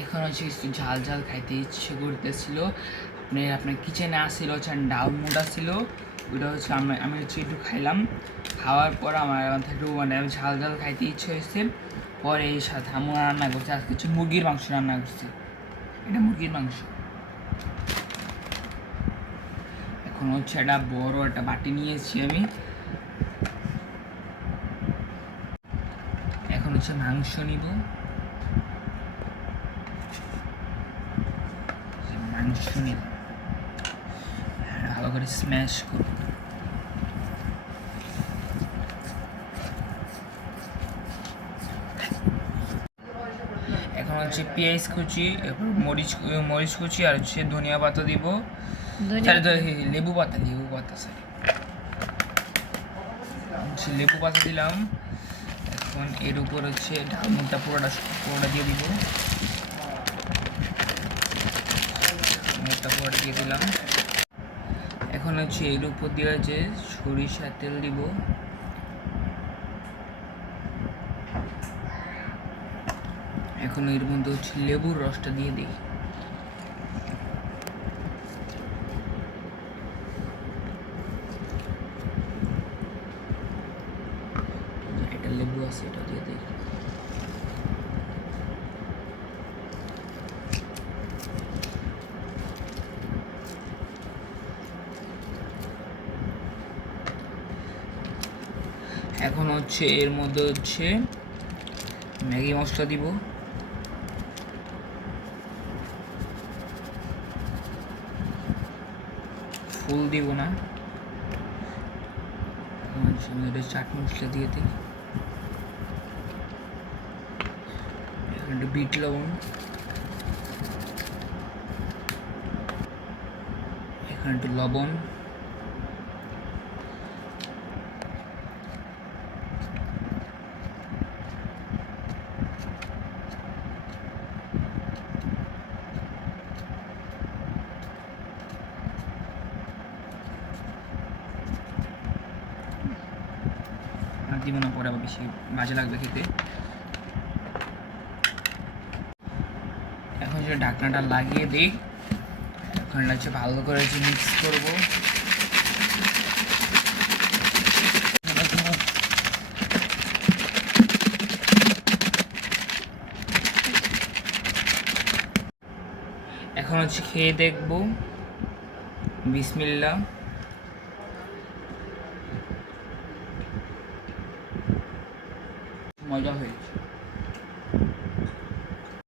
এখন হচ্ছে একটু ঝাল ঝাল খাইতে ইচ্ছে করতেছিল। আপনার কিচেনে আসছিল হচ্ছে ডাল মুড়া ছিল, ওইটা হচ্ছে আমি হচ্ছে একটু খাইলাম। খাওয়ার পর আমার একটু মানে ঝাল ঝাল খাইতে ইচ্ছে হয়েছে। পরে এই সাথে আম্মু রান্না করছে, আজকে হচ্ছে মুরগির মাংস রান্না করছে। এটা মুরগির মাংস। এখন হচ্ছে একটা বড় একটা বাটি নিয়েছি আমি। এখন হচ্ছে মাংস নিব। মাংস নিব, ভালো করে স্ম্যাশ করব। এখন হচ্ছে পেঁয়াজ কুচি, এরপর মরিচ কুচি, আর হচ্ছে ধনিয়া পাতা দিব। লেবু পাতা সরি, হচ্ছে লেবু পাতা দিলাম। এখন এর উপর হচ্ছে ডালমুটটা পুরোটা দিয়ে দিব। পুরোটা দিয়ে দিলাম। এখন হচ্ছে এর উপর দিয়ে হচ্ছে সরিষার তেল দিব। এখন এর মধ্যে হচ্ছে লেবুর রসটা দিয়ে দিই। এটা লেবু আছে, এটা দিয়ে দিই। এখন হচ্ছে এর মধ্যে হচ্ছে ম্যাগি মশলা দিব। ফুল দিব না, চাট মশলা দিয়ে দিই। একটু বিট লবণ, এখানে একটু লবণ, দিব না, পরে আবার বেশি বাজে লাগবে খেতে। এখন যে ঢাকনাটা লাগিয়ে দিই, এখন হচ্ছে ভালো করে মিক্স করব। এখন হচ্ছে খেয়ে দেখব। বিসমিল্লাহ। মজা হয়েছে।